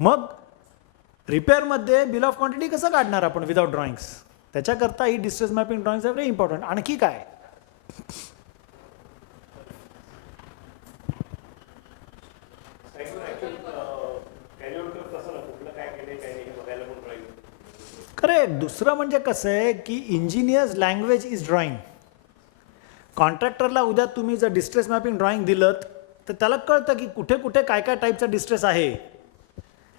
मग रिपेअरमध्ये bill of quantity कसं काढणार आपण विदाउट ड्रॉइंग्स? त्याच्याकरता ही distress mapping drawings are very important. आणखी काय? करेक्ट. दुसरं म्हणजे कसं आहे की इंजिनियर्स लँग्वेज इज ड्रॉइंग. कॉन्ट्रॅक्टरला उद्या तुम्ही जर डिस्ट्रेस मॅपिंग ड्रॉइंग दिलं तर त्याला कळतं की कुठे कुठे काय काय टाईपचा डिस्ट्रेस आहे.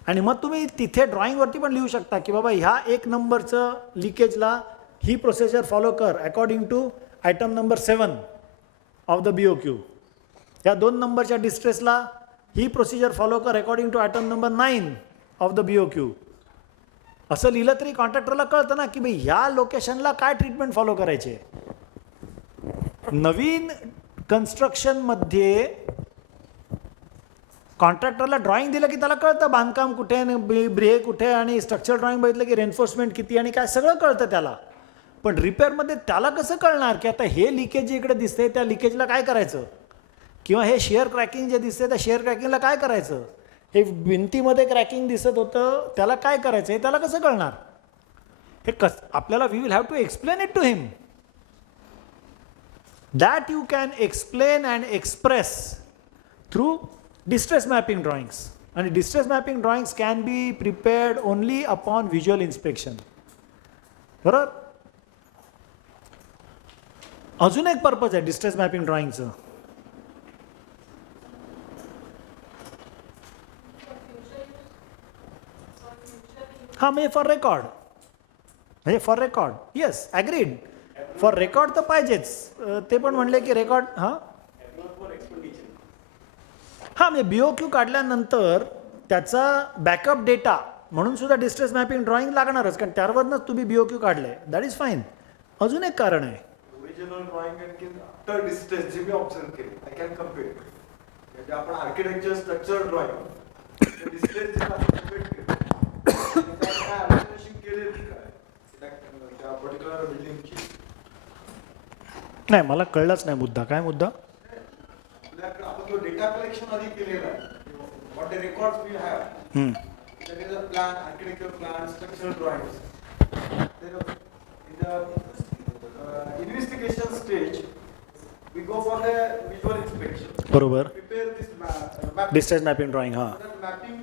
आणि मग तुम्ही तिथे ड्रॉइंगवरती पण लिहू शकता की बाबा ह्या 1 नंबरचं लिकेजला ही प्रोसिजर फॉलो कर according to item number 7 of the BOQ. या 2 नंबरच्या डिस्ट्रेसला ही प्रोसिजर फॉलो कर according to item number 9 of the BOQ. असं लिहिलं तरी कॉन्ट्रॅक्टरला कळतं ना की भाई ह्या लोकेशनला काय ट्रीटमेंट फॉलो करायचे. नवीन कन्स्ट्रक्शनमध्ये कॉन्ट्रॅक्टरला ड्रॉइंग दिलं की त्याला कळतं बांधकाम कुठे आणि ब्रे कुठे आणि स्ट्रक्चर ड्रॉइंग बघितलं की रेन्फोर्समेंट किती आणि काय सगळं कळतं त्याला. पण रिपेअरमध्ये त्याला कसं कळणार की आता हे लिकेज जे इकडे दिसते त्या लिकेजला काय करायचं, किंवा हे शेअर क्रॅकिंग जे दिसते त्या शेअर क्रॅकिंगला काय करायचं, हे भिंतीमध्ये क्रॅकिंग दिसत होतं त्याला काय करायचं हे त्याला कसं कळणार? हे आपल्याला we will have to explain it to him. That you can explain and express through distress mapping drawings. आणि distress mapping drawings can be prepared only upon visual inspection. बरोबर. अजून एक पर्पज आहे डिस्ट्रेस मॅपिंग ड्रॉइंगचं. हां, म्हणजे for record. म्हणजे for record. Yes, agreed. For record तर पाहिजेच. ते पण म्हणले की रेकॉर्ड. हां हां, म्हणजे BOQ काढल्यानंतर त्याचा बॅकअप डेटा म्हणून सुद्धा डिस्ट्रेस मॅपिंग ड्रॉइंग लागणारच, कारण त्यावरच तुम्ही BOQ काढलंय. That is fine. अजून एक कारण आहे. ओरिजिनल ड्रॉइंग आणि आफ्टर डिस्ट्रेस जे मी ऑब्झर्व केले आय कॅन कम्पेअर. म्हणजे आपण आर्किटेक्चर स्ट्रक्चर ड्रॉइंग डिस्ट्रेस जे कम्पेअर केलं काय अल्टरेशन केले काय त्या पर्टिक्युलर बिल्डिंगची. नाही, मला कळलाच नाही मुद्दा. काय मुद्दा? आपण जो डेटा कलेक्शन आधी केलेला आहे, what the records we have, there is a plan, architecture plan, structural drawings. In the investigation stage, we go for the visual inspection. बरोबर. Prepare this map. Distress mapping drawing. हां, That mapping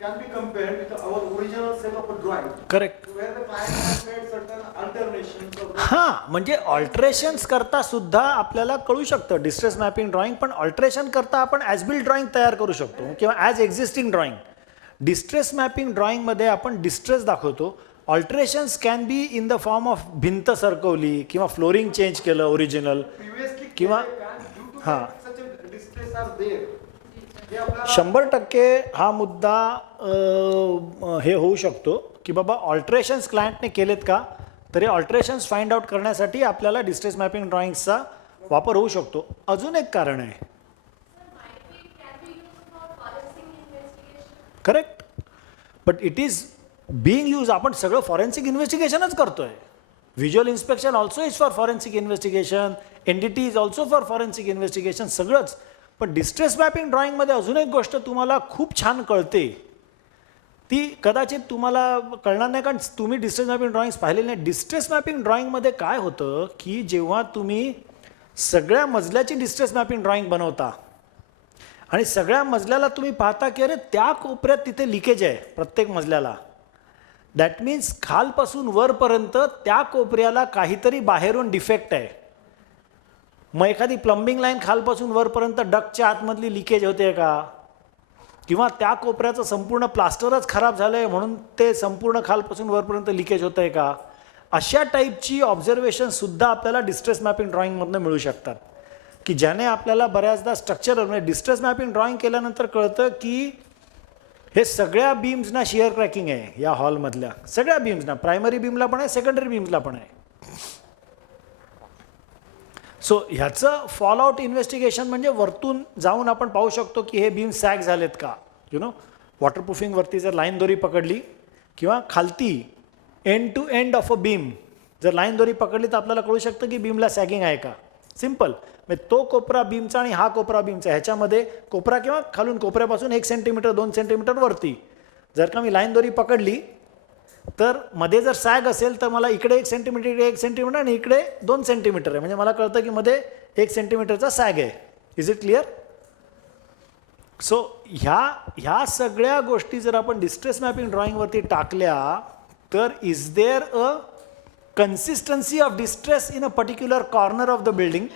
can be compared with our original set of a drawing. Correct. Where the client has made certain alterations of the. हां, म्हणजे ऑल्टरेशन्स करता सुद्धा आपल्याला कळू शकतं distress mapping drawing. पण alteration करता आपण ॲज बिल्ड ड्रॉइंग तयार करू शकतो किंवा as existing drawing. Distress mapping ड्रॉइंगमध्ये आपण डिस्ट्रेस दाखवतो. Alterations can be in the form of भिंत सरकवली किंवा फ्लोरिंग चेंज केलं ओरिजिनल किंवा हां. 100% हा मुद्दा हे होऊ शकतो की बाबा ऑल्टरेशन्स क्लायंटने केलेत का, तरी ऑल्टरेशन्स फाइंड आउट करण्यासाठी आपल्याला डिस्ट्रेस मॅपिंग ड्रॉइंग्सचा वापर होऊ शकतो. अजून एक कारण आहे. Correct. But it is being use. आपण सगळं फॉरेन्सिक इन्व्हेस्टिगेशनच करतोय. Visual inspection also is for forensic investigation. NDT is also for forensic investigation. सगळंच. पण डिस्ट्रेस मॅपिंग ड्रॉइंगमध्ये अजून एक गोष्ट तुम्हाला खूप छान कळते. ती कदाचित तुम्हाला कळणार नाही कारण तुम्ही डिस्ट्रेस मॅपिंग ड्रॉइंग्स पाहिलेले नाही. डिस्ट्रेस मॅपिंग ड्रॉइंगमध्ये काय होतं की जेव्हा तुम्ही सगळ्या मजल्याची डिस्ट्रेस मॅपिंग ड्रॉइंग बनवता आणि सगळ्या मजल्याला तुम्ही पाहता की अरे त्या कोपऱ्यात तिथे लिकेज आहे प्रत्येक मजल्याला. दॅट मीन्स खालपासून वरपर्यंत त्या कोपऱ्याला काहीतरी बाहेरून डिफेक्ट आहे. मग एखादी प्लंबिंग लाईन खालपासून वरपर्यंत डक्टच्या आतमधली लिकेज होते का, किंवा त्या कोपऱ्याचं संपूर्ण प्लास्टरच खराब झालं आहे म्हणून ते संपूर्ण खालपासून वरपर्यंत लिकेज होतं आहे का, अशा टाईपची ऑब्झर्वेशनसुद्धा आपल्याला डिस्ट्रेस मॅपिंग ड्रॉइंगमधनं मिळू शकतात की ज्याने आपल्याला बऱ्याचदा स्ट्रक्चरल म्हणजे डिस्ट्रेस मॅपिंग ड्रॉइंग केल्यानंतर कळतं की हे सगळ्या बीम्सना शिअर क्रॅकिंग आहे. या हॉलमधल्या सगळ्या बीम्सना, प्रायमरी बीमला पण आहे, सेकंडरी बीम्सला पण आहे. सो ह्याचं फॉलआउट इन्व्हेस्टिगेशन म्हणजे वरतून जाऊन आपण पाहू शकतो की हे बीम सॅग झालेत का. वॉटरप्रूफिंगवरती जर लाईन दोरी पकडली किंवा खालती end to end of a beam जर लाईन दोरी पकडली तर आपल्याला कळू शकतं की बीमला सॅगिंग आहे का. सिम्पल. म्हणजे तो कोपरा बीमचा आणि हा कोपरा बीमचा ह्याच्यामध्ये कोपरा किंवा खालून कोपऱ्यापासून 1 सेंटीमीटर 2 सेंटीमीटर वरती जर का मी लाईन दोरी पकडली तर मध्ये जर सॅग असेल तर मला इकडे 1 सेंटीमीटर, इकडे 1 सेंटीमीटर आणि इकडे 2 सेंटीमीटर आहे. म्हणजे मला कळतं की मध्ये 1 सेंटीमीटरचा सॅग आहे. Is it clear? सो ह्या सगळ्या गोष्टी जर आपण डिस्ट्रेस मॅपिंग ड्रॉइंगवरती टाकल्या तर is there a consistency of distress in a particular corner of the building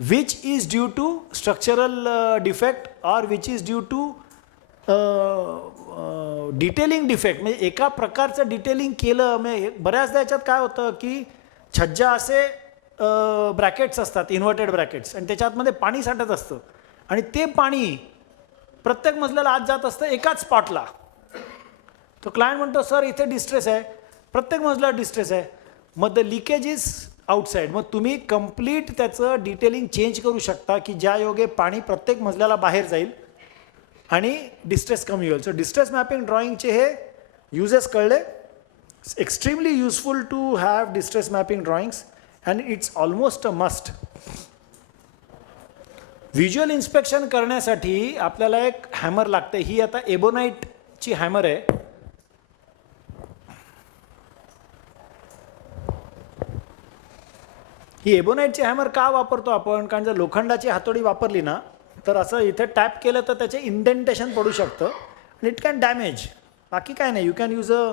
which is due to structural defect or which is due to detailing defect. म्हणजे एका प्रकारचं डिटेलिंग केलं म्हणजे बऱ्याचदा याच्यात काय होतं की छज्जा असे ब्रॅकेट्स असतात, इन्व्हर्टेड ब्रॅकेट्स, आणि त्याच्यातमध्ये पाणी साठत असतं आणि ते पाणी प्रत्येक मजल्याला आत जात असतं एकाच स्पॉटला. तो क्लायंट म्हणतो सर इथे डिस्ट्रेस आहे, प्रत्येक मजल्यावर डिस्ट्रेस आहे. मग द लिकेज इज आउटसाईड. मग तुम्ही कंप्लीट त्याचं डिटेलिंग चेंज करू शकता की ज्या योगे पाणी प्रत्येक मजल्याला बाहेर जाईल आणि डिस्ट्रेस कमी होईल. सो डिस्ट्रेस मॅपिंग ड्रॉइंगचे हे युजेस कळले. Extremely useful to have distress mapping drawings and it's almost a must. Visual inspection करण्यासाठी आपल्याला एक हॅमर लागते. ही आता एबोनाईटची हॅमर आहे. ही एबोनाईटची हॅमर का वापरतो आपण? कारण जर लोखंडाची हातोडी वापरली ना तर असं इथे टॅप केलं तर त्याचे इंडेंटेशन पडू शकतं आणि इट कॅन डॅमेज. बाकी काय नाही, you can use a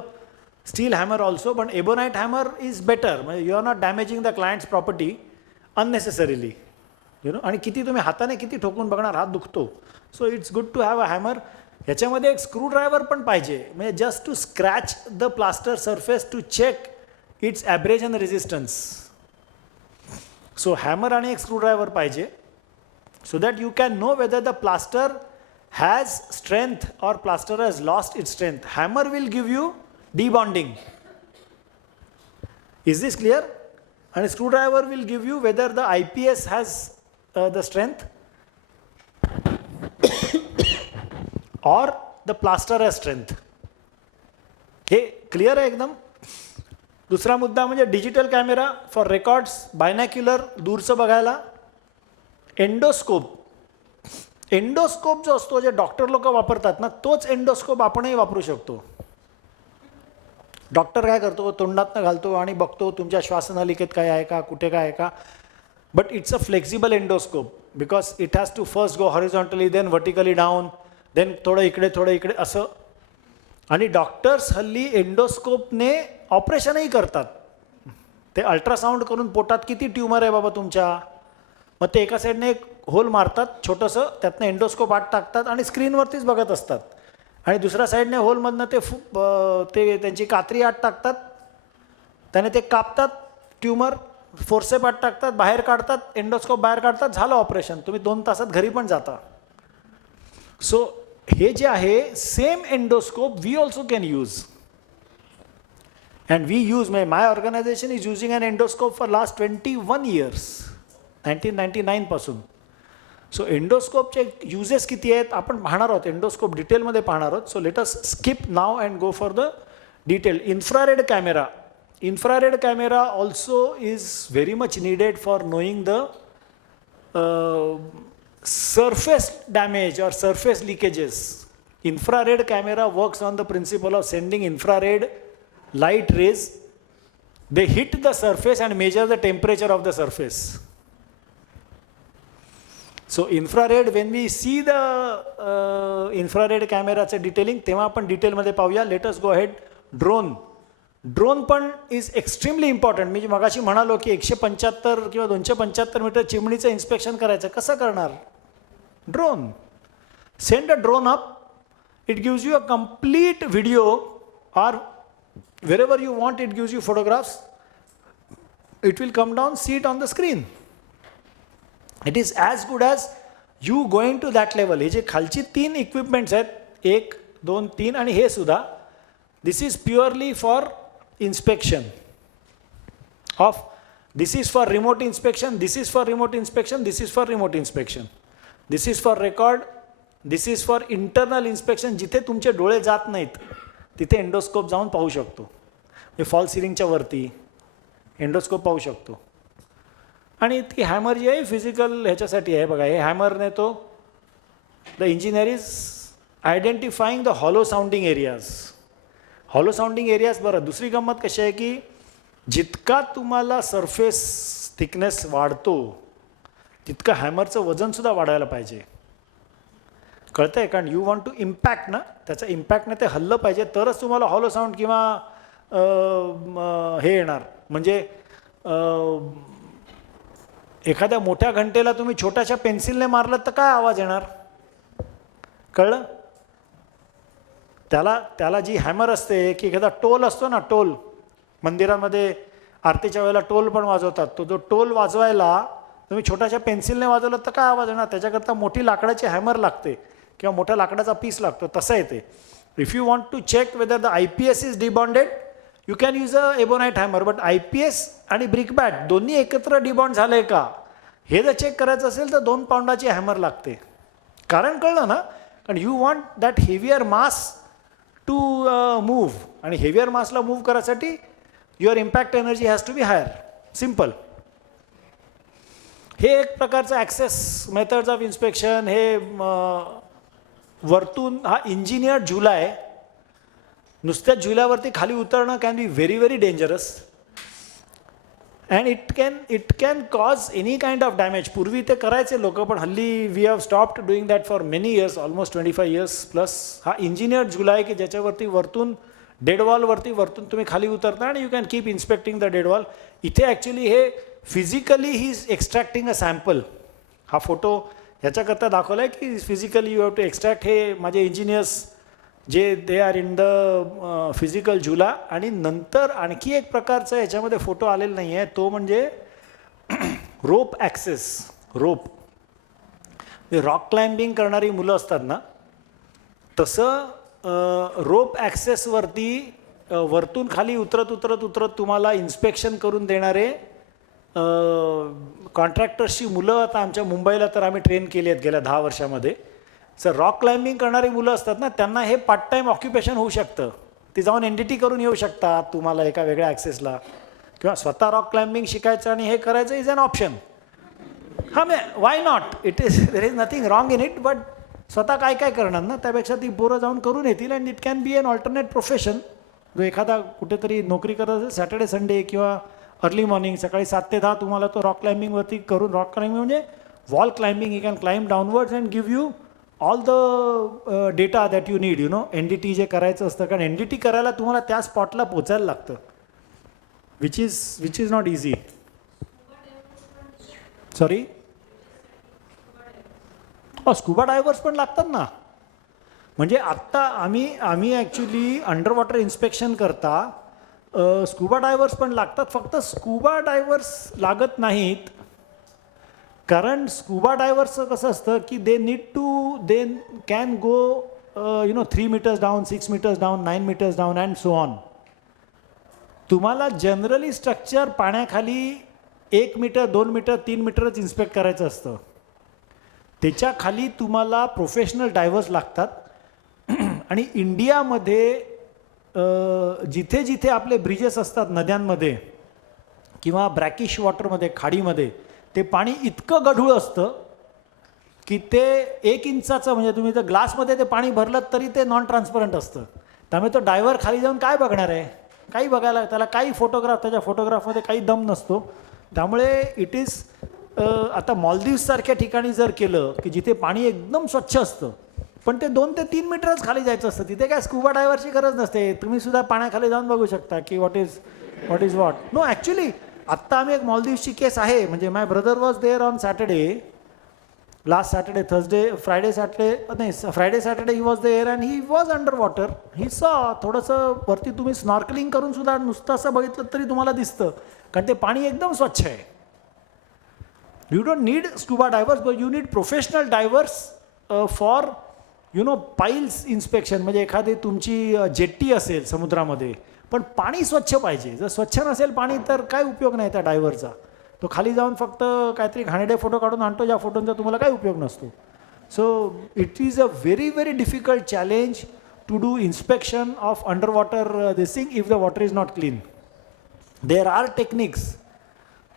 steel hammer also, पण एबोनाईट हॅमर इज बेटर. म्हणजे you are not damaging the client's property unnecessarily, you know. आणि किती तुम्ही हाताने किती ठोकून बघणार, हात दुखतो. So it's good to have a hammer. ह्याच्यामध्ये एक स्क्रू ड्रायव्हर पण पाहिजे, म्हणजे just to scratch the plaster surface to check its abrasion resistance. So hammer आणि एक स्क्रू ड्रायव्हर पाहिजे so that you can know whether the plaster has strength or plaster has lost its strength. Hammer will give you debonding. Is this clear? And screwdriver will give you whether the IPS has the strength or the plaster has strength. हे clear आहे एकदम. दुसरा मुद्दा म्हणजे digital camera for records, बायनॅक्युलर दूरचं बघायला. Endoscope. Endoscope जो असतो जे डॉक्टर लोक वापरतात ना तोच एंडोस्कोप आपणही वापरू शकतो. डॉक्टर काय करतो, तोंडातनं घालतो आणि बघतो तुमच्या श्वासनलिकेत काय आहे का, कुठे काय आहे का. But it's a flexible endoscope because it has to first go horizontally, then vertically down, then थोडं इकडे असं. आणि डॉक्टर्स हल्ली एंडोस्कोपने ऑपरेशनही करतात. ते अल्ट्रासाऊंड करून पोटात किती ट्यूमर आहे बाबा तुमच्या, मग ते एका साईडने एक होल मारतात छोटंसं, त्यातनं एंडोस्कोप आत टाकतात आणि स्क्रीनवरतीच बघत असतात. आणि दुसऱ्या साईडने होलमधनं ते त्यांची कात्री आत टाकतात, त्याने ते कापतात ट्यूमर, फोर्सेप आत टाकतात, बाहेर काढतात, एंडोस्कोप बाहेर काढतात, झालं ऑपरेशन. तुम्ही 2 तासात घरी पण जाता. सो हे जे आहे same endoscope we also can use. And we use, my organisation is using an endoscope for last 21 years, 1999 पासून. सो एंडोस्कोपचे युजेस किती आहेत आपण पाहणार आहोत, एंडोस्कोप डिटेलमध्ये पाहणार आहोत. So let us skip now and go for the detail. Infrared camera. Infrared camera also is very much needed for knowing the surface damage or surface leakages. Infrared camera works on the principle of sending infrared light rays. They hit the surface and measure the temperature of the surface. So infrared, when we see the infrared camera detailing, तेव्हा आपण detail मध्ये पाहूया. Let us go ahead. Drone. Drone पण is extremely important. मी मगाशी म्हणालो की 175 किंवा 275 metre चिमणीचं inspection करायचं, कसं करणार? Drone. Send a drone up, it gives you a complete video or wherever you want, it gives you photographs. It will come down, see it on the screen. It is as good as you going to that level. हे जे खालची 3 equipments आहेत, 1, 2, 3 आणि हे सुद्धा, this is purely for inspection of, this is for remote inspection, this is for remote inspection, this is for remote inspection, this is for record, this is for internal inspection. जिथे तुमचे डोळे जात नाहीत तिथे एंडोस्कोप जाऊन पाहू शकतो. हे फॉल सिलिंगच्या वरती एंडोस्कोप पाहू शकतो. आणि ती हॅमर जी आहे फिजिकल ह्याच्यासाठी आहे बघा. हे हॅमरने तो, the engineer is identifying the hollow sounding areas. Hollow sounding areas, बरं दुसरी गंमत कशी आहे की जितका तुम्हाला सरफेस थिकनेस वाढतो तितकं हॅमरचं वजनसुद्धा वाढायला पाहिजे. कळतं आहे, कारण यू वॉन्ट टू इम्पॅक्ट ना, त्याचा इम्पॅक्टने ते हल्लं पाहिजे तरच तुम्हाला हॉलो साऊंड किंवा हे येणार. म्हणजे एखाद्या मोठ्या घंटेला तुम्ही छोट्याशा पेन्सिलने मारलं तर काय आवाज येणार, कळलं? त्याला जी हॅमर असते की एखादा टोल असतो ना, टोल मंदिरामध्ये आरतीच्या वेळेला टोल पण वाजवतात, तो जो टोल वाजवायला तुम्ही छोट्याशा पेन्सिलने वाजवलं तर काय आवाज येणार, त्याच्याकरता मोठी लाकडाची हॅमर लागते किंवा मोठ्या लाकडाचा पीस लागतो. तसं आहे ते. If you want to check whether the IPS is debonded you can use a ebonite hammer, but IPS आणि ब्रिकबॅट दोन्ही एकत्र डिबॉन्ड झाले का हे जर चेक करायचं असेल तर 2 पाऊंडाची हॅमर लागते. कारण कळलं ना, कारण you want that heavier mass to move, आणि हेवियर मासला मूव्ह करायसाठी your impact energy has to be higher. Simple. हे एक प्रकारचं ॲक्सेस मेथड्स ऑफ इन्स्पेक्शन. हे वरतून हा इंजिनियर्ड झुला आहे. नुसत्याच झुल्यावरती खाली उतरणं can be very very dangerous and it can cause any kind of damage. पूर्वी ते करायचे लोक, पण हल्ली we have stopped doing that for many years, almost 25 years plus. हा इंजिनियर्ड झुला आहे की ज्याच्यावरती वरतून डेड वॉलवरती वरतून तुम्ही खाली उतरता आणि you can keep inspecting the dead wall. इथे ॲक्च्युली हे physically he is extracting a sample. हा फोटो ह्याच्याकरता दाखवला आहे की physically you have to extract. हे माझे इंजिनियर्स जे they are in the physical झुला. आणि नंतर आणखी एक प्रकारचा ह्याच्यामध्ये फोटो आलेला नाही आहे, तो म्हणजे रोप ॲक्सेस. रोप रॉक क्लाइम्बिंग करणारी मुलं असतात ना, तसं रोप ॲक्सेसवरती वरतून खाली उतरत उतरत उतरत तुम्हाला इन्स्पेक्शन करून देणारे कॉन्ट्रॅक्टर्सची मुलं आता आमच्या मुंबईला तर आम्ही ट्रेन केली आहेत गेल्या 10 वर्षामध्ये. सर रॉक क्लाइम्बिंग करणारी मुलं असतात ना, त्यांना हे पार्ट टाईम ऑक्युपेशन होऊ शकतं. ती जाऊन NDT करून येऊ शकतात तुम्हाला एका वेगळ्या ॲक्सेसला, किंवा स्वतः रॉक क्लाइम्बिंग शिकायचं आणि हे करायचं इज अन ऑप्शन. हां why not, it is there is nothing wrong in it, but स्वतः काय काय करणार ना, त्यापेक्षा ती पोरं जाऊन करून येतील. And it can be an alternate profession. जो एखादा कुठेतरी नोकरी करत असेल सॅटर्डे संडे किंवा अर्ली मॉर्निंग सकाळी 7 ते 10 तुम्हाला तो रॉक क्लाइम्बिंगवरती करून, रॉक क्लाइम्बिंग म्हणजे wall climbing, you can climb downwards and give you all the data that you need. NDT जे करायचं असतं, कारण NDT करायला तुम्हाला त्या स्पॉटला पोचायला लागतं, which is not easy. Sorry, scuba divers पण लागतात ना. म्हणजे आत्ता आम्ही ॲक्च्युली अंडर वॉटर इन्स्पेक्शन करता स्कुबा डायव्हर्स पण लागतात. फक्त स्कुबा डायव्हर्स लागत नाहीत, कारण स्कुबा डायव्हर्सचं कसं असतं की they can go 3 meters down, 6 meters down, 9 meters down and so on. तुम्हाला जनरली स्ट्रक्चर पाण्याखाली 1 मीटर, 2 मीटर, 3 मीटरच इन्स्पेक्ट करायचं असतं. त्याच्या खाली तुम्हाला प्रोफेशनल डायव्हर्स लागतात. आणि इंडियामध्ये जिथे जिथे आपले ब्रिजेस असतात नद्यांमध्ये किंवा ब्रॅकिश वॉटरमध्ये, खाडीमध्ये, ते पाणी इतकं गढूळ असतं की ते 1 इंचाचं, म्हणजे तुम्ही जर ग्लासमध्ये ते पाणी भरलं तरी ते नॉन ट्रान्सपरंट असतं. त्यामुळे तो डायव्हर खाली जाऊन काय बघणार आहे, काही बघायला, त्याला काही त्याच्या फोटोग्राफमध्ये काही दम नसतो. त्यामुळे इट इज आता मॉलदीव्ससारख्या ठिकाणी जर केलं की जिथे पाणी एकदम स्वच्छ असतं, पण ते 2 ते 3 मीटरच खाली जायचं असतं, तिथे काय स्कुबा डायव्हरची गरज नसते. तुम्ही सुद्धा पाण्याखाली जाऊन बघू शकता की what is what. No, actually आत्ता आम्ही एक मॉलदीव्सची केस आहे. म्हणजे my brother was there on Saturday, last Saturday, Thursday, Friday Saturday he was there and he was under water. ही थोडंसं वरती तुम्ही स्नॉर्कलिंग करून सुद्धा नुसतं असं बघितलं तरी तुम्हाला दिसतं, कारण ते पाणी एकदम स्वच्छ आहे. You don't need scuba divers, but you need professional divers for piles inspection. म्हणजे एखादी तुमची जेट्टी असेल समुद्रामध्ये, पण पाणी स्वच्छ पाहिजे. जर स्वच्छ नसेल पाणी तर काय उपयोग नाही त्या डायव्हरचा. तो खाली जाऊन फक्त काहीतरी घाणेरडे फोटो काढून आणतो, ज्या फोटोंचा तुम्हाला काही उपयोग नसतो. So it is a very very difficult challenge to do inspection of under water this thing if the water is not clean. There are techniques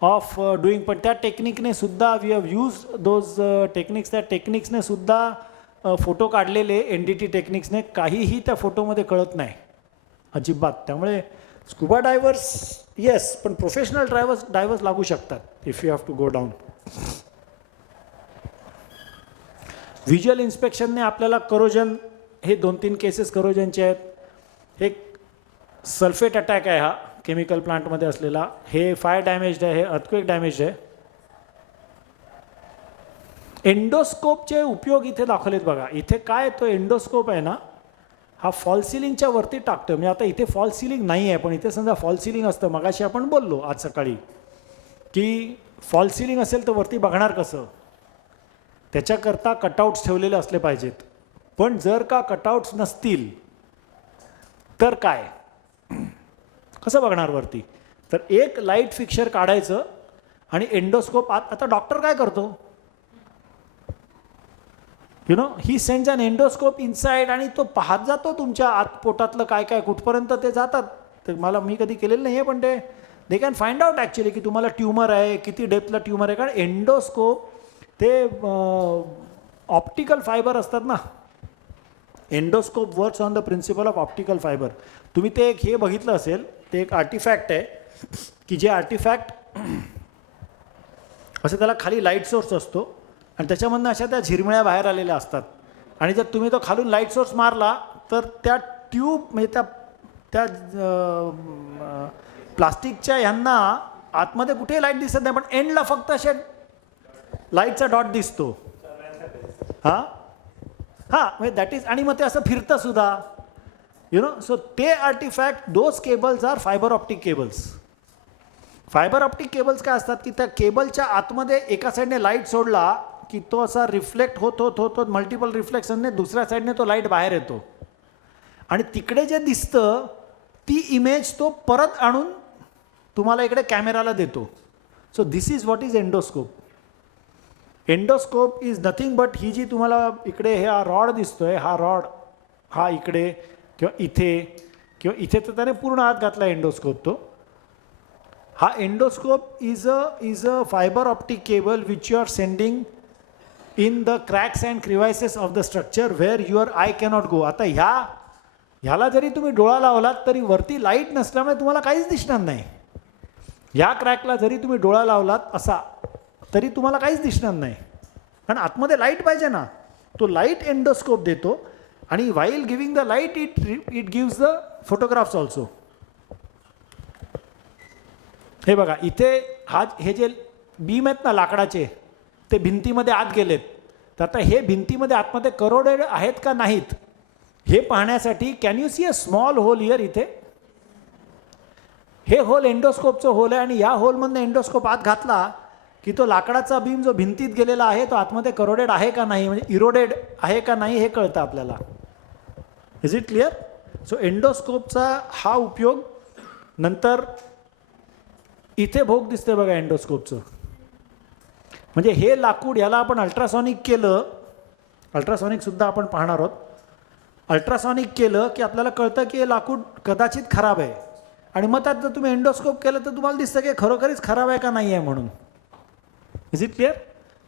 of doing, पण त्या टेक्निकने सुद्धा we have use those techniques. त्या टेक्निक्सने सुद्धा photo काढलेले NDT टेक्निक्सने काहीही त्या फोटोमध्ये कळत नाही अजिबात. त्यामुळे स्कुबा डायव्हर्स येस, पण प्रोफेशनल डायव्हर्स लागू शकतात if you have to go down. Visual इन्स्पेक्शनने आपल्याला करोजन, हे 2-3 केसेस करोजनचे आहेत. एक सल्फेट अटॅक आहे हा केमिकल प्लांटमध्ये असलेला, हे फायर डॅमेज आहे, हे अर्थक्वेक डॅमेज आहे. एंडोस्कोपचे उपयोग इथे दाखवलेत बघा. इथे काय, तो एंडोस्कोप आहे ना, हा फॉल सिलिंगच्या वरती टाकतो. म्हणजे आता इथे फॉल सिलिंग नाही आहे, पण इथे समजा फॉल सिलिंग असतं, मगाशी आपण बोललो आज सकाळी की फॉल सिलिंग असेल तर वरती बघणार कसं, त्याच्याकरता कटआउट्स ठेवलेले असले पाहिजेत. पण जर का कटआउट्स नसतील तर काय, कसं बघणार वरती? तर एक लाईट फिक्चर काढायचं आणि एंडोस्कोप आता डॉक्टर काय करतो, you know, he sends an endoscope inside आणि तो पाहत जातो तुमच्या आत पोटातलं काय काय कुठपर्यंत ते जातात. ते मी कधी केलेलं नाही आहे, पण ते they can find out actually की तुम्हाला ट्युमर आहे, किती डेप्थला ट्युमर आहे. कारण एंडोस्कोप ते ऑप्टिकल फायबर असतात ना, endoscope works on the principle of optical fibre. तुम्ही ते एक हे बघितलं असेल, ते एक आर्टिफॅक्ट आहे की जे आर्टिफॅक्ट असं त्याला खाली लाईट सोर्स असतो आणि त्याच्यामधनं अशा त्या झिरमिळ्या बाहेर आलेल्या असतात. आणि जर तुम्ही तो खालून लाईट सोर्स मारला तर त्या ट्यूब म्हणजे त्या प्लास्टिकच्या ह्यांना आतमध्ये कुठेही लाईट दिसत नाही, पण एंडला फक्त असे लाईटचा डॉट दिसतो. हां हां, म्हणजे दॅट इज, आणि मग ते असं फिरतं सुद्धा, यु नो. सो ते artefact, those cables are fibre optic cables. Fibre optic cables काय असतात की त्या केबलच्या आतमध्ये एका साईडने लाईट सोडला की तो असा रिफ्लेक्ट होत मल्टिपल रिफ्लेक्शनने दुसऱ्या साईडने तो लाईट बाहेर येतो आणि तिकडे जे दिसतं ती इमेज तो परत आणून तुम्हाला इकडे कॅमेराला देतो. So this is what is endoscope. Endoscope is nothing but ही जी तुम्हाला इकडे हा रॉड दिसतोय, हा रॉड हा इकडे किंवा इथे तर त्याने पूर्ण आत घातला एंडोस्कोप. तो हा endoscope is a fibre optic cable which you are sending in the cracks and crevices of the structure where your eye cannot go. आता ह्याला जरी तुम्ही डोळा लावलात तरी वरती लाईट नसल्यामुळे तुम्हाला काहीच दिसणार नाही. या क्रॅकला जरी तुम्ही डोळा लावलात असा तरी तुम्हाला काहीच दिसणार नाही, कारण आतमध्ये लाईट पाहिजे ना. तो लाईट एंडोस्कोप देतो आणि while giving the light it gives the photographs also. हे बघा इथे हे जे बीम आहेत ना लाकडाचे, ते भिंतीमध्ये आत गेलेत. तर आता हे भिंतीमध्ये आतमध्ये करोडेड आहेत का नाहीत हे पाहण्यासाठी can you see a small hole here. इथे हे होल एंडोस्कोपचं होल आहे आणि या होलमधनं एंडोस्कोप आत घातला की तो लाकडाचा बीम जो भिंतीत गेलेला आहे तो आतमध्ये करोडेड आहे का नाही, म्हणजे इरोडेड आहे का नाही हे कळतं आपल्याला. Is it clear? सो एंडोस्कोपचा हा उपयोग. नंतर इथे भोग दिसते बघा एंडोस्कोपचं, म्हणजे हे लाकूड याला आपण अल्ट्रासॉनिक केलं, अल्ट्रासॉनिकसुद्धा आपण पाहणार आहोत. अल्ट्रासॉनिक केलं की आपल्याला कळतं की हे लाकूड कदाचित खराब आहे आणि मग त्यात जर तुम्ही एंडोस्कोप केलं तर तुम्हाला दिसतं की खरोखरीच खराब आहे का नाही आहे म्हणून. Is it clear?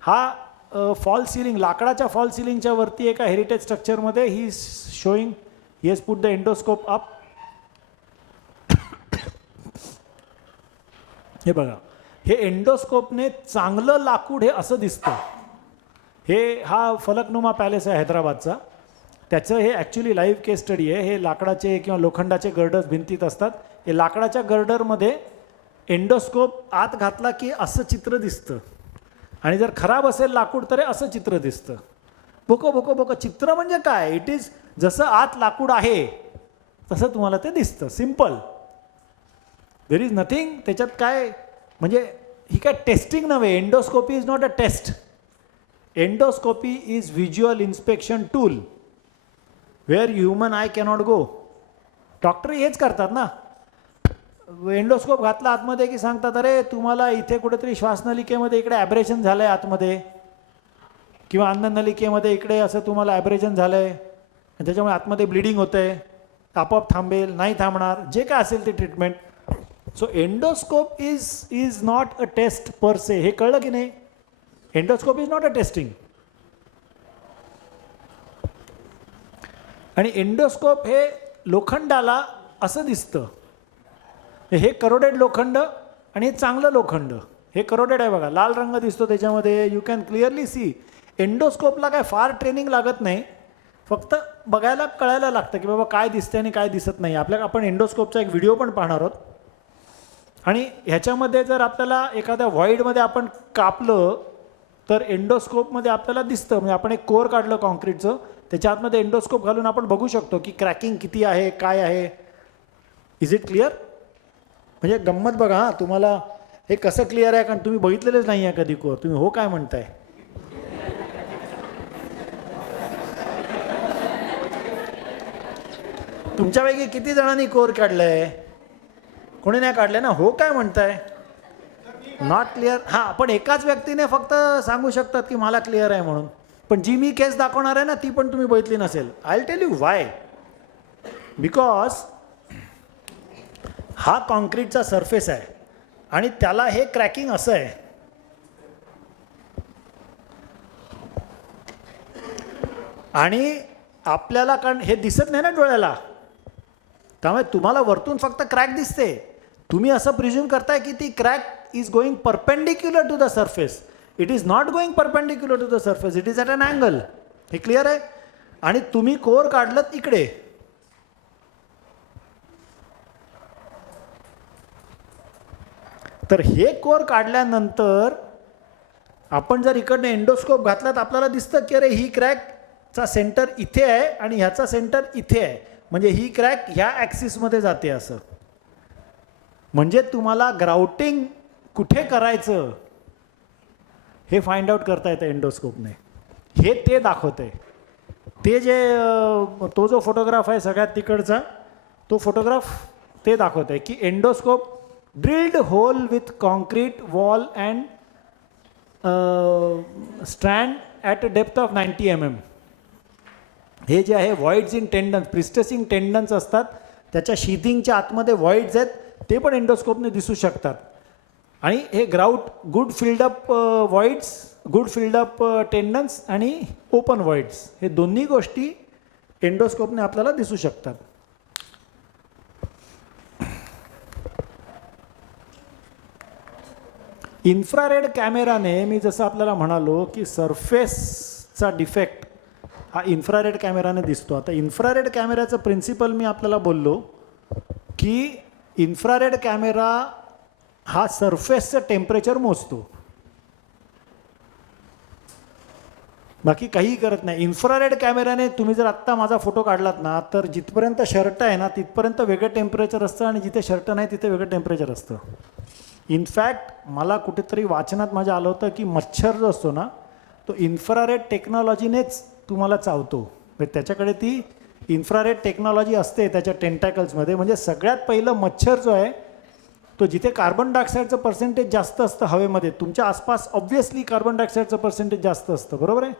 हा फॉल सिलिंग, लाकडाच्या फॉल सिलिंगच्या वरती एका हेरिटेज स्ट्रक्चरमध्ये he showing, he has put the endoscope up. हे बघा, हे एंडोस्कोपने चांगलं लाकूड हे असं दिसतं. हा फलकनुमा पॅलेस आहे हैदराबादचा, त्याचं हे ॲक्च्युली लाईव्ह केस स्टडी आहे. हे लाकडाचे किंवा लोखंडाचे गर्डर्स भिंतीत असतात. हे लाकडाच्या गर्डरमध्ये एंडोस्कोप आत घातला की असं चित्र दिसतं आणि जर खराब असेल लाकूड तर असं चित्र दिसतं. बोको चित्र म्हणजे काय, इट इज जसं आत लाकूड आहे तसं तुम्हाला ते दिसतं. सिम्पल, देर इज नथिंग त्याच्यात काय, म्हणजे ही काय टेस्टिंग नव्हे. Endoscopy is not a test. Endoscopy is visual inspection tool where human eye cannot go. Doctor हेच करतात ना. एंडोस्कोप घातला आतमध्ये की सांगतात अरे तुम्हाला इथे कुठेतरी श्वासनलिकेमध्ये इकडे ॲब्रेशन झालं आहे आतमध्ये, किंवा अन्ननलिकेमध्ये इकडे असं तुम्हाला ॲब्रेशन झालं आहे आणि त्याच्यामुळे आतमध्ये ब्लिडिंग होतं आहे, आपोआप थांबेल नाही थांबणार, जे काय असेल ते treatment. So endoscope is not a test per se. हे कळलं की नाही? Endoscope is not a testing. आणि एंडोस्कोप हे लोखंडाला असं दिसतं, हे करोडेड लोखंड आणि हे चांगलं लोखंड. हे करोडेड आहे बघा, लाल रंग दिसतो त्याच्यामध्ये, यू कॅन क्लिअरली सी. एंडोस्कोपला काय फार ट्रेनिंग लागत नाही, फक्त बघायला कळायला लागतं की बाबा काय दिसते आणि काय दिसत नाही. आपण एंडोस्कोपचा एक व्हिडिओ पण पाहणार आहोत. आणि ह्याच्यामध्ये जर आपल्याला एखाद्या व्हॉइडमध्ये आपण कापलं तर एंडोस्कोपमध्ये आपल्याला दिसतं, म्हणजे आपण एक कोर काढलं कॉन्क्रीटचं, त्याच्या आतमध्ये एंडोस्कोप घालून आपण बघू शकतो की क्रॅकिंग किती आहे, काय आहे. Is it clear? म्हणजे गंमत बघा हां, तुम्हाला हे कसं क्लिअर आहे, कारण तुम्ही बघितलेलंच नाही आहे कधी कोर. तुम्ही हो काय म्हणताय? तुमच्यापैकी किती जणांनी कोर काढलंय? कोणी नाही काढलंय ना? हो काय म्हणताय? Not clear. हां, पण एकाच व्यक्तीने फक्त सांगू शकतात की मला क्लिअर आहे म्हणून. पण जी मी केस दाखवणार आहे ना ती पण तुम्ही बघितली नसेल. I will tell you why. Because हा कॉन्क्रीटचा सरफेस आहे आणि त्याला हे क्रॅकिंग असं आहे. आणि आपल्याला कारण हे दिसत नाही ना डोळ्याला, त्यामुळे तुम्हाला वरतून फक्त क्रॅक दिसते. तुम्ही असं प्रिझ्युम करताय की ती crack is going perpendicular to the surface. It is not going perpendicular to the surface. It is at an angle. हे क्लिअर आहे? आणि तुम्ही कोर काढलत इकडे, तर हे कोर काढल्यानंतर आपण जर इकडनं एंडोस्कोप घातला तर आपल्याला दिसतं की अरे ही क्रॅकचा सेंटर इथे आहे आणि ह्याचा सेंटर इथे आहे, म्हणजे ही क्रॅक ह्या ॲक्सिसमध्ये जाते असं. म्हणजे तुम्हाला ग्राउटिंग कुठे करायचं हे फाइंड आउट करता येतं एंडोस्कोपने. हे ते दाखवत आहे. ते जे तो जो फोटोग्राफ आहे सगळ्यात तिकडचा, तो फोटोग्राफ ते दाखवत आहे की endoscope drilled hole with concrete wall and strand at a depth of 90 mm. हे जे आहे voids in tendons, prestressing tendons असतात, त्याच्या शीथिंगच्या आतमध्ये व्हॉइड्स आहेत, ते पण एंडोस्कोपने दिसू शकतात. आणि हे grout good filled up व्हॉइड्स, good filled up tendons आणि ओपन व्हॉइड्स, हे दोन्ही गोष्टी एंडोस्कोपने आपल्याला दिसू शकतात. इन्फ्रारेड कॅमेराने, मी जसं आपल्याला म्हणालो की सरफेसचा डिफेक्ट हा इन्फ्रारेड कॅमेराने दिसतो. आता इन्फ्रारेड कॅमेऱ्याचं प्रिन्सिपल मी आपल्याला बोललो की इन्फ्रारेड कॅमेरा हा सरफेसचं टेम्परेचर मोजतो, बाकी काहीही करत नाही. इन्फ्रारेड कॅमेऱ्याने तुम्ही जर आत्ता माझा फोटो काढलात ना, तर जिथपर्यंत शर्ट आहे ना तिथपर्यंत वेगळं टेम्परेचर असतं आणि जिथे शर्ट नाही तिथे वेगळं टेम्परेचर असतं. इनफॅक्ट मला कुठेतरी वाचनात माझ्या आलं होतं की मच्छर जो असतो ना तो इन्फ्रारेड टेक्नॉलॉजीनेच तुम्हाला चावतो. त्याच्याकडे ती इन्फ्रारेड टेक्नॉलॉजी असते त्याच्या टेंटॅकल्समध्ये. म्हणजे सगळ्यात पहिलं मच्छर जो आहे तो जिथे कार्बन डायऑक्साईडचं पर्सेंटेज जास्त असतं हवेमध्ये, तुमच्या आसपास ऑब्व्हियसली कार्बन डायऑक्साईडचं पर्सेंटेज जास्त असतं, बरोबर आहे?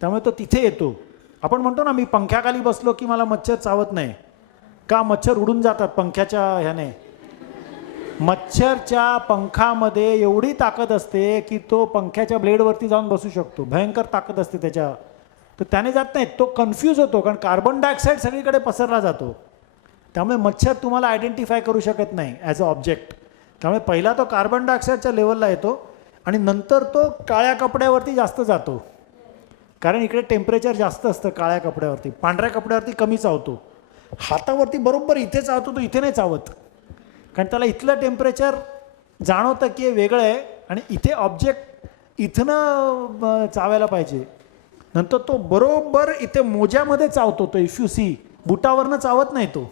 त्यामुळे तो तिथे येतो. आपण म्हणतो ना मी पंख्याखाली बसलो की मला मच्छर चावत नाही का, मच्छर उडून जातात पंख्याच्या ह्याने. मच्छरच्या पंखामध्ये एवढी ताकद असते की तो पंख्याच्या ब्लेडवरती जाऊन बसू शकतो, भयंकर ताकद असते त्याच्या. तर त्याने जात नाही, तो कन्फ्यूज होतो कारण कार्बन डायऑक्साईड सगळीकडे पसरला जातो. त्यामुळे मच्छर तुम्हाला आयडेंटिफाय करू शकत नाही ॲज अ ऑब्जेक्ट. त्यामुळे पहिला तो कार्बन डायऑक्साईडच्या लेवलला येतो आणि नंतर तो काळ्या कपड्यावरती जास्त जातो, कारण इकडे टेम्परेचर जास्त असतं काळ्या कपड्यावरती. पांढऱ्या कपड्यावरती कमी चावतो, हातावरती बरोबर इथे चावतो, तो इथे नाही चावत, कारण त्याला इथलं टेम्परेचर जाणवतं की हे वेगळं आहे आणि इथे ऑब्जेक्ट इथनं चावायला पाहिजे. नंतर तो बरोबर इथे मोज्यामध्ये चावतो तो. इफ यू सी, बुटावरनं चावत नाही तो.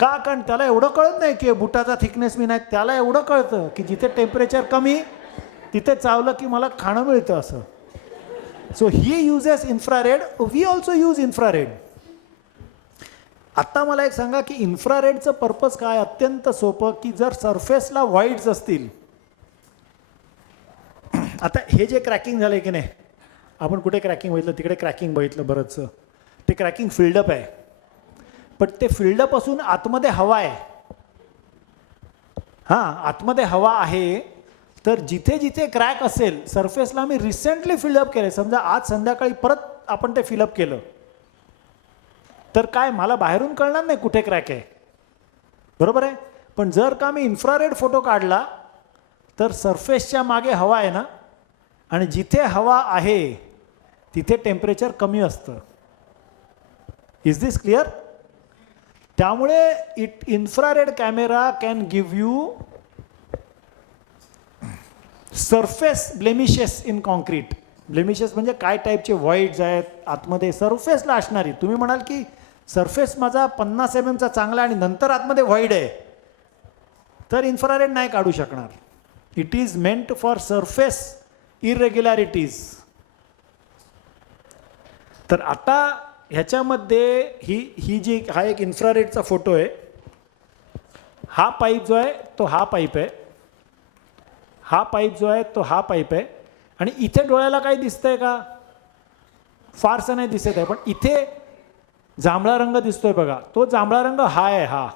का? कारण त्याला एवढं कळत नाही की बुटाचा थिकनेस मी नाही, त्याला एवढं कळतं की जिथे टेम्परेचर कमी तिथे चावलं की मला खाणं मिळतं असं. So he uses infrared, we also use infrared. आत्ता मला एक सांगा की इन्फ्रारेडचं पर्पज काय? अत्यंत सोपं, की जर सरफेसला व्हॉइड्स असतील, आता हे जे क्रॅकिंग झालं की नाही, आपण कुठे क्रॅकिंग बघितलं, तिकडे क्रॅकिंग बघितलं बरंचसं, ते क्रॅकिंग फिल्डअप आहे. पण ते फिल्डअप असून आतमध्ये हवा आहे. हां, आतमध्ये हवा आहे. तर जिथे जिथे क्रॅक असेल सरफेसला, मी रिसेंटली फिल्डअप केले, समजा आज संध्याकाळी परत आपण ते फिलअप केलं, तर काय मला बाहेरून कळणार नाही कुठे क्रॅक आहे, बरोबर आहे. पण जर का मी इन्फ्रारेड फोटो काढला तर सरफेसच्या मागे हवा आहे ना, आणि जिथे हवा आहे तिथे टेम्परेचर कमी असतं. Is this clear? त्यामुळे infrared camera can give you surface blemishes in concrete. Blemishes म्हणजे काय टाईपचे व्हॉइड्स आहेत आतमध्ये सरफेसला असणारी. तुम्ही म्हणाल की सरफेस माझा 50 mm चा चांगला आणि नंतर आतमध्ये व्हॉइड आहे, तर इन्फ्रारेड नाही काढू शकणार. It is meant for surface irregularities. तर आता ह्याच्यामध्ये ही जी हा एक इन्फ्रारेडचा फोटो आहे, हा पाईप जो आहे तो हा पाईप आहे, हा पाईप जो आहे तो हा पाईप आहे, आणि इथे डोळ्याला काही दिसतंय का? फारसं नाही दिसत आहे, पण इथे जांभळा रंग दिसतोय बघा, तो जांभळा रंग हा आहे. हा